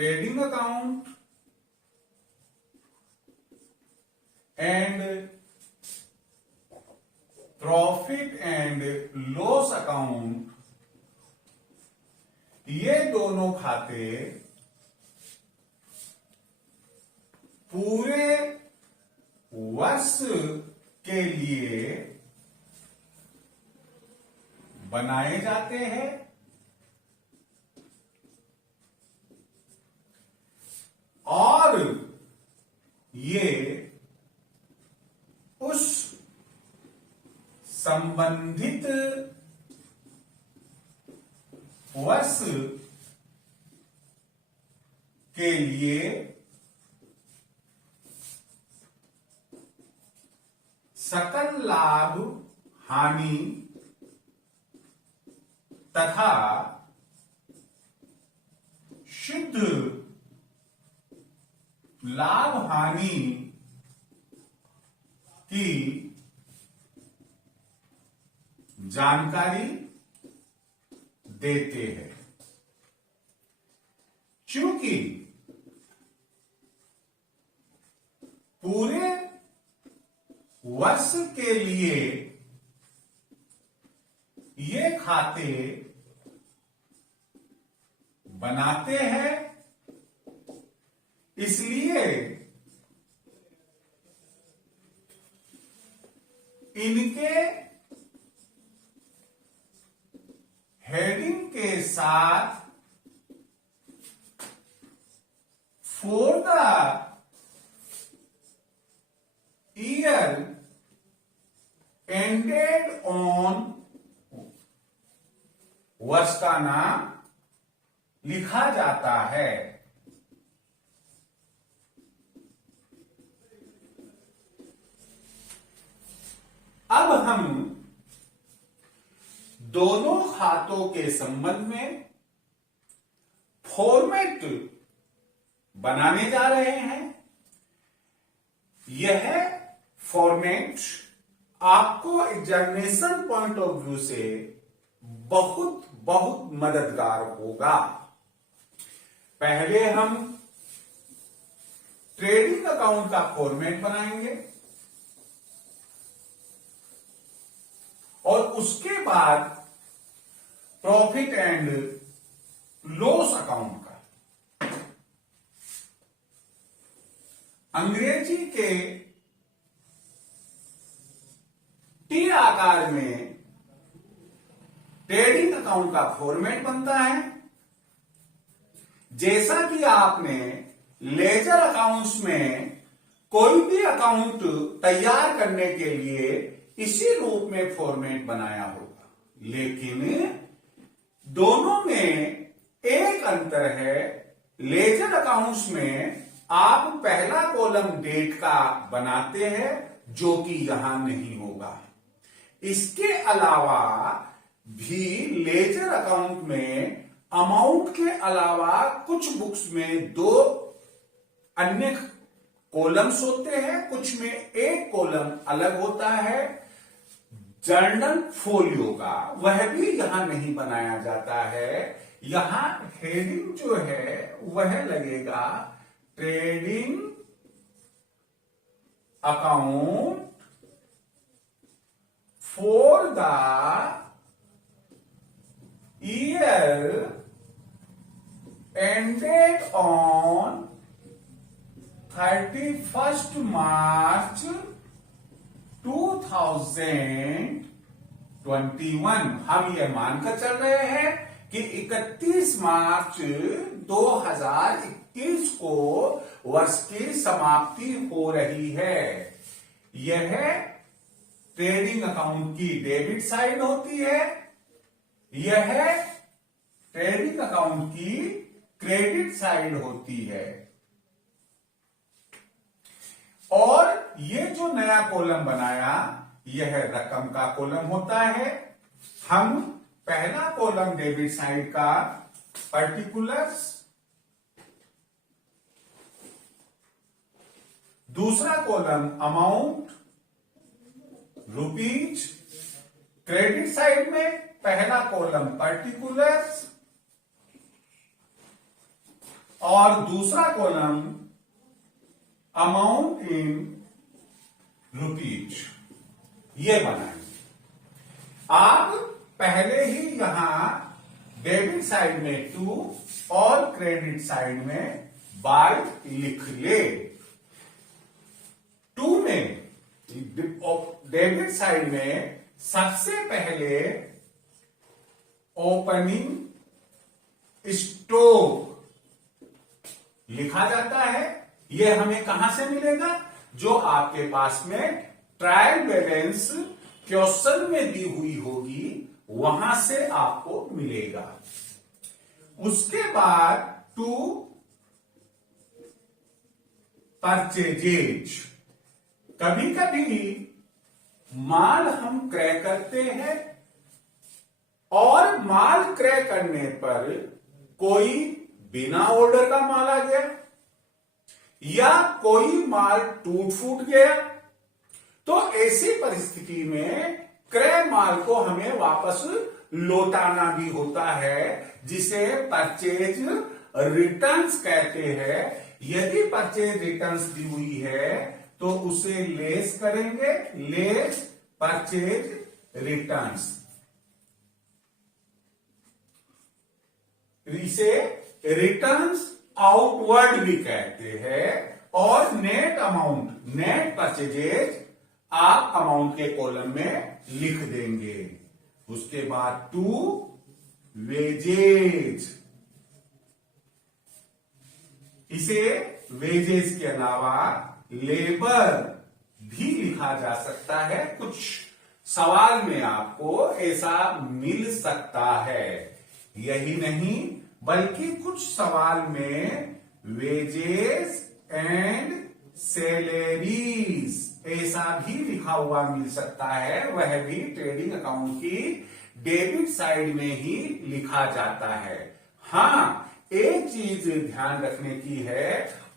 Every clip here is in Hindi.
Trading account and profit and loss account, ये दोनों खाते पूरे वर्ष के लिए बनाए जाते हैं और ये उस संबंधित वर्ष के लिए सकल लाभ हानि तथा शुद्ध लाभ हानि की जानकारी देते हैं। क्योंकि पूरे वर्ष के लिए ये खाते बनाते हैं, इसलिए इनके हेडिंग के साथ for the year ended on, वर्ष का नाम लिखा जाता है। अब हम दोनों खातों के संबंध में फॉर्मेट बनाने जा रहे हैं। यह फॉर्मेट आपको एग्जामिनेशन पॉइंट ऑफ व्यू से बहुत बहुत मददगार होगा। पहले हम ट्रेडिंग अकाउंट का फॉर्मेट बनाएंगे और उसके बाद प्रॉफिट एंड लॉस अकाउंट का। अंग्रेजी के टी आकार में ट्रेडिंग अकाउंट का फॉर्मेट बनता है। जैसा कि आपने लेजर अकाउंट्स में कोई भी अकाउंट तैयार करने के लिए इसी रूप में फॉर्मेट बनाया होगा, लेकिन दोनों में एक अंतर है। लेजर अकाउंट्स में आप पहला कॉलम डेट का बनाते हैं, जो कि यहां नहीं होगा। इसके अलावा भी लेजर अकाउंट में अमाउंट के अलावा कुछ बुक्स में 2 अन्य कॉलम्स होते हैं, कुछ में एक कॉलम अलग होता है जर्नल फोलियो का, वह भी यहां नहीं बनाया जाता है। यहां हेडिंग जो है वह लगेगा trading account for the year ended on 31 मार्च 2021। हम ये मानकर चल रहे हैं कि 31 मार्च 2021 को वर्ष की समाप्ति हो रही है। यह ट्रेडिंग अकाउंट की डेबिट साइड होती है, यह ट्रेडिंग अकाउंट की क्रेडिट साइड होती है। और ये जो नया कॉलम बनाया यह रकम का कॉलम होता है। हम पहला कॉलम डेबिट साइड का पर्टिकुलर्स, दूसरा column amount rupees, credit side में पहला कॉलम पर्टिकुलर्स और दूसरा कॉलम अमाउंट इन रुपीज, ये बनाएंगे। आप पहले ही यहां डेबिट साइड में 2 और क्रेडिट साइड में बाय लिख ले। 2 में डेबिट साइड में सबसे पहले ओपनिंग स्टॉक लिखा जाता है। यह हमें कहां से मिलेगा? जो आपके पास में ट्रायल बैलेंस क्वेश्चन में दी हुई होगी वहां से आपको मिलेगा। उसके बाद 2 परचेजेज। कभी कभी माल हम क्रय करते हैं और माल क्रय करने पर कोई बिना ऑर्डर का माल आ गया या कोई माल टूट फूट गया, तो ऐसी परिस्थिति में क्रय माल को हमें वापस लौटाना भी होता है, जिसे परचेज रिटर्न्स कहते हैं। यदि परचेज रिटर्न्स दी हुई है तो उसे लेस करेंगे, लेस परचेज रिटर्न्स। इसे रिटर्न्स आउटवर्ड भी कहते हैं। और नेट अमाउंट, नेट परचेजेज आप अमाउंट के कॉलम में लिख देंगे। उसके बाद 2 वेजेज। इसे वेजेज के अलावा लेबर भी लिखा जा सकता है। कुछ सवाल में आपको ऐसा मिल सकता है। यही नहीं बल्कि कुछ सवाल में वेजेस एंड सैलरीज ऐसा भी लिखा हुआ मिल सकता है। वह भी ट्रेडिंग अकाउंट की डेबिट साइड में ही लिखा जाता है। हाँ, एक चीज ध्यान रखने की है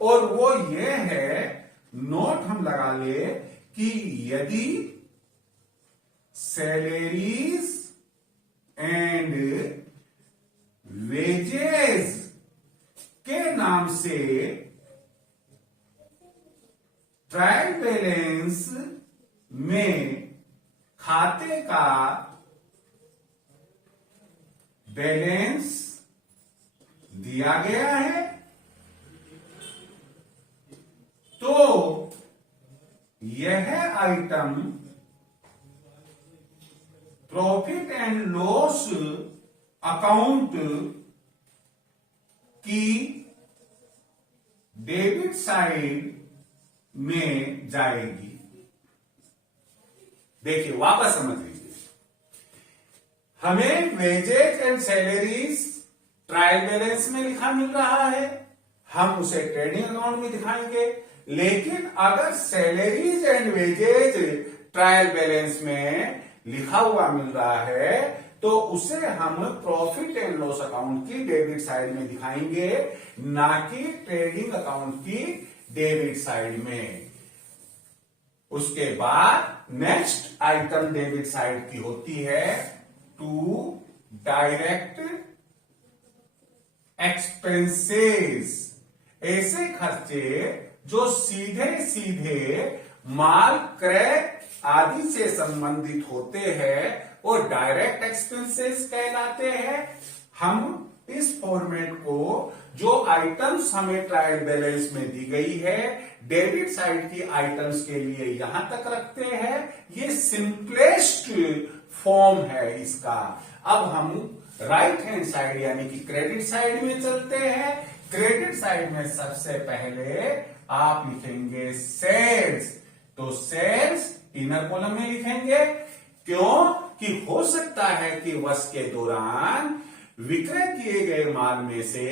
और वो ये है, नोट हम लगा ले कि यदि सैलरीज एंड वेजेस के नाम से ट्रायल बैलेंस में खाते का बैलेंस दिया गया है, तो यह item profit and loss account की डेबिट साइड में जाएगी। देखिए, वापस समझ लीजिए। हमें wages and salaries trial balance में लिखा मिल रहा है, हम उसे ट्रेडिंग अकाउंट में दिखाएंगे। लेकिन अगर salaries and wages trial balance में लिखा हुआ मिल रहा है तो उसे हम प्रॉफिट एंड लॉस अकाउंट की डेबिट साइड में दिखाएंगे, ना कि ट्रेडिंग अकाउंट की डेबिट साइड में। उसके बाद नेक्स्ट आइटम डेबिट साइड की होती है 2 डायरेक्ट एक्सपेंसेस। ऐसे खर्चे जो सीधे सीधे माल क्रय आदि से संबंधित होते हैं वो डायरेक्ट एक्सपेंसेस कहलाते हैं। हम इस फॉर्मेट को जो आइटम्स हमें ट्रायल बैलेंस में दी गई है डेबिट साइड की आइटम्स के लिए यहां तक रखते हैं। ये सिंपलेस्ट फॉर्म है इसका। अब हम राइट हैंड साइड यानी कि क्रेडिट साइड में चलते हैं। क्रेडिट साइड में सबसे पहले आप लिखेंगे सेल्स। तो सेल्स इनर कॉलम में लिखेंगे। क्यों? कि हो सकता है कि वर्ष के दौरान विक्रय किए गए माल में से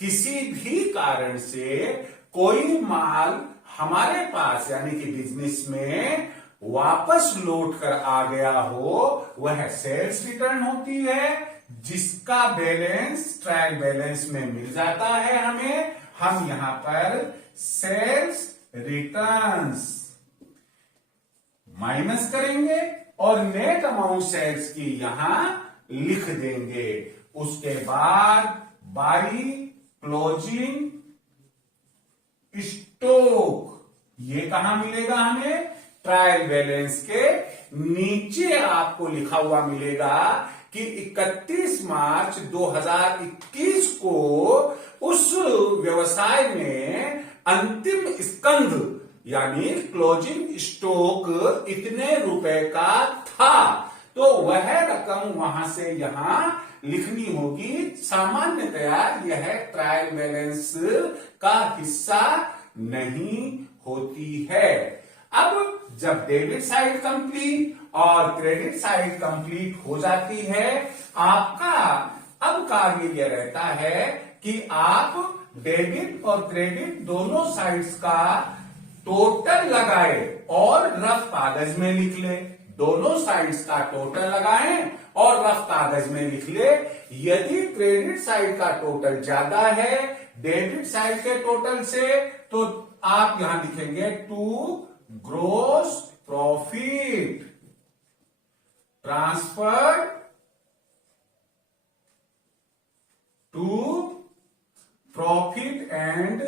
किसी भी कारण से कोई माल हमारे पास यानी कि बिजनेस में वापस लौट कर आ गया हो, वह सेल्स रिटर्न होती है, जिसका बैलेंस ट्रायल बैलेंस में मिल जाता है हमें। हम यहां पर सेल्स रिटर्न्स माइनस करेंगे और नेट अमाउंट सेल्स की यहां लिख देंगे। उसके बाद बाई क्लोजिंग स्टॉक, ये कहां मिलेगा हमें? ट्रायल बैलेंस के नीचे आपको लिखा हुआ मिलेगा कि 31 मार्च 2021 को उस व्यवसाय में अंतिम स्कंध यानी क्लोजिंग स्टॉक इतने रुपए का था, तो वह रकम वहां से यहां लिखनी होगी। सामान्यतया यह ट्रायल बैलेंस का हिस्सा नहीं होती है। अब जब डेबिट साइड कंप्लीट और क्रेडिट साइड कंप्लीट हो जाती है, आपका अब कार्य यह रहता है कि आप डेबिट और क्रेडिट दोनों साइड्स का टोटल लगाए और रफ कागज में लिख ले। दोनों साइड्स का टोटल लगाएं और रफ कागज में लिख ले। यदि क्रेडिट साइड का टोटल ज्यादा है डेबिट साइड के टोटल से, तो आप यहां लिखेंगे to gross profit transferred to profit and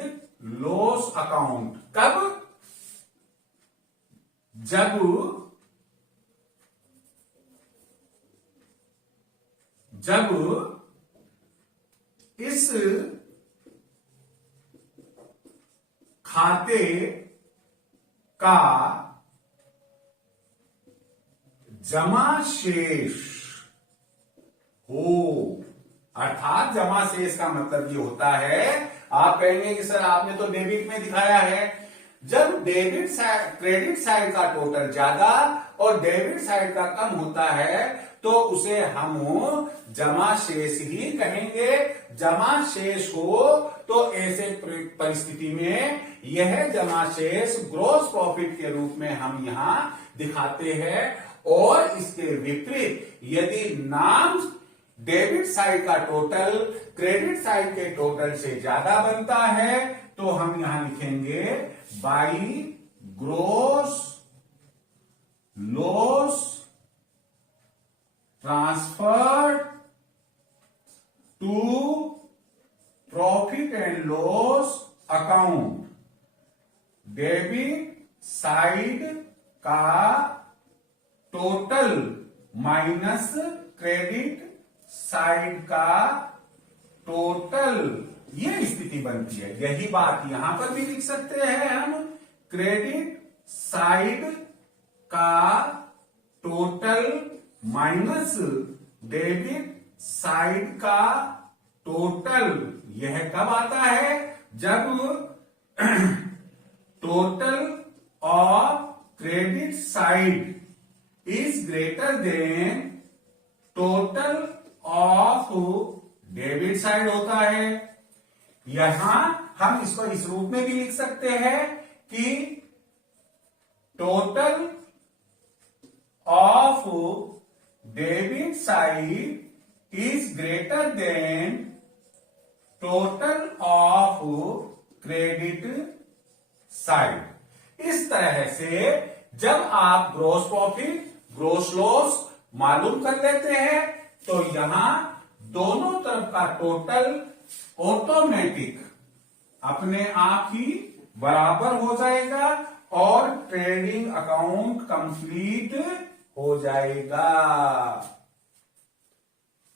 loss account. कब? जब इस खाते का जमा शेष हो, अर्थात जमा शेष का मतलब ये होता है, आप कहेंगे कि सर आपने तो डेबिट में दिखाया है। जब डेबिट साइड क्रेडिट साइड का टोटल ज्यादा और डेबिट साइड का कम होता है तो उसे हम जमा शेष ही कहेंगे। जमा शेष हो तो ऐसे परिस्थिति में यह जमा शेष ग्रॉस प्रॉफिट के रूप में हम यहां दिखाते हैं। और इसके विपरीत यदि नाम डेबिट साइड का टोटल क्रेडिट साइड के टोटल से ज्यादा बनता है तो हम यहां लिखेंगे by gross loss transfer to profit and loss account. Debit side का टोटल माइनस क्रेडिट साइड का टोटल, ये स्थिति बनती है। यही बात यहां पर भी लिख सकते हैं हम, क्रेडिट साइड का टोटल माइनस डेबिट साइड का टोटल। यह कब आता है? जब total of credit side is greater than total of debit side होता है। यहां हम इसको इस रूप में भी लिख सकते हैं कि total of debit side is greater than total of credit side. इस तरह से जब आप ग्रॉस प्रॉफिट ग्रॉस लॉस मालूम कर लेते हैं तो यहां दोनों तरफ का टोटल ऑटोमेटिक अपने आप ही बराबर हो जाएगा और ट्रेडिंग अकाउंट कंप्लीट हो जाएगा।